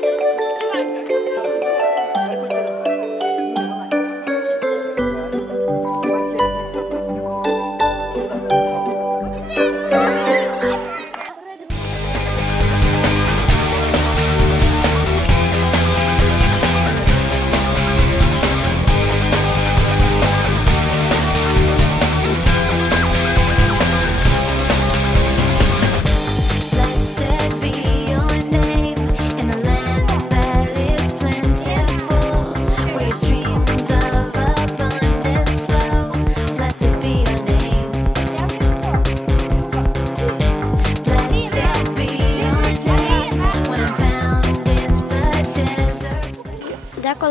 thank you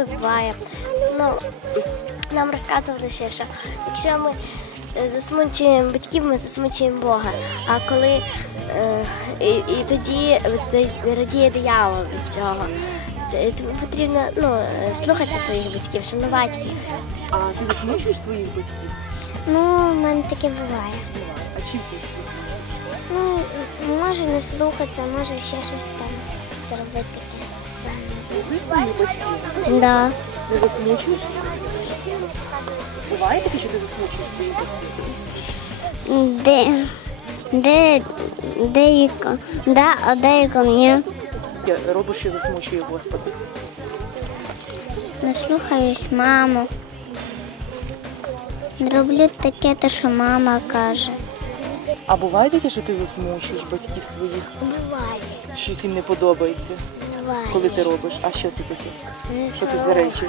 Буває. Ну, Нам розказували ще, що якщо ми засмучуємо батьків, ми засмучуємо Бога. А коли і, і тоді радіє диявол від цього, Тому потрібно ну, слухати своїх батьків, шанувати їх. А ти засмучуєш своїх батьків? Ну, в мене таке буває. А чим ти? Ну, Може не слухатися, може ще щось так зробити таке. Да. Ти засмучуєшся? Буває таке, що ти засмучуєшся? Де? Де? Деяко. Де да, а деяко Я роблю, що засмучую, Господи. Наслухаюсь маму. Роблю таке те, що мама каже. А буває таке, що ти засмучуєш батьків своїх. Буває. Щось їм не подобається. Немає. Коли ти робиш, а що таке? Не Що ти за речі?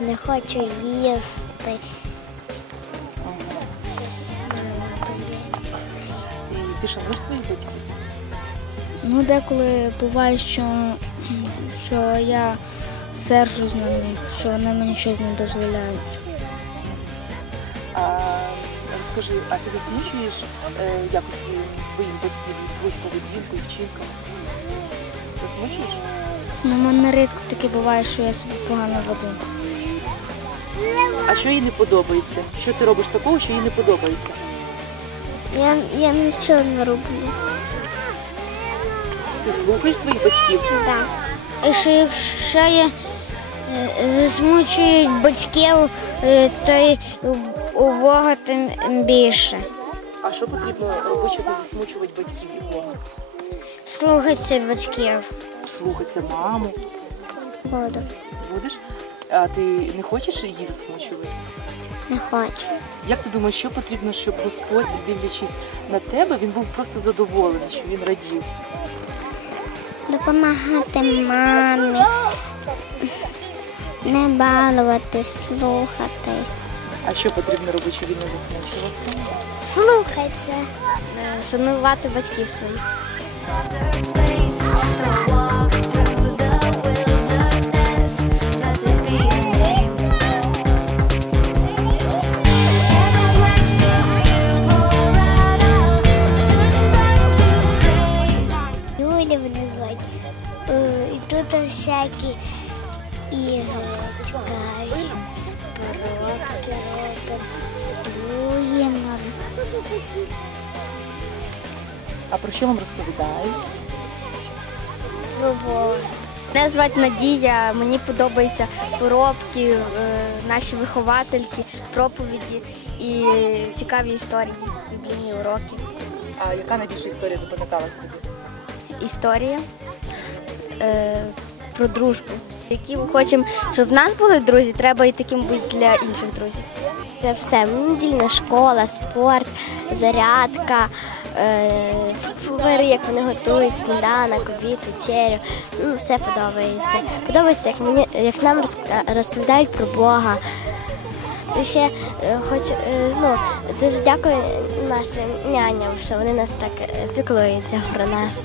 не хочу їсти. Ага. І ти шануєш своїх батьків? Ну, деколи буває, що що я сержу з ними, що вони мені щось не дозволяють. Скажи, а ти засмучуєш е, якось своїм батьків? Чика? Засмучуєш? У ну, мене рідко таке буває, що я себе погано веду. А що їй не подобається? Що ти робиш такого, що їй не подобається? Я я нічого не роблю. Ти слухаєш своїх батьків? Так. І що ще я засмучую батьків, то я... Й... У Бога тим більше. А що потрібно робити, щоб засмучувати батьків? і Слухатися батьків. Слухатися маму. Будеш? А ти не хочеш її засмучувати? Не хочу. Як ти думаєш, що потрібно, щоб Господь, дивлячись на тебе, він був просто задоволений, що він радів? Допомагати мамі. Не балувати, слухатись. А що потрібно робити щоб він не засмучувався? Слухайте. Шанувати батьків своїх. Люди мене звати. І тут всякі іскаї. Поробки. Поробки. А про що вам розповідають? Мене звати Надія, мені подобаються поробки, наші виховательки, проповіді і цікаві історії, біблійні уроки. А яка найбільша історія запам'яталася тобі? Історія Есторія. Есторія. про дружбу. Які ми хочемо, щоб в нас були друзі, треба і таким бути для інших друзів. Це все. недільна школа, спорт, зарядка, фу -фу, як вони готують, сніданок, обід, вечерю. Ну, Все подобається. Подобається, як мені, як нам розповідають про Бога. І ще хочу, ну, дуже дякую нашим няням, що вони нас так піклуються про нас.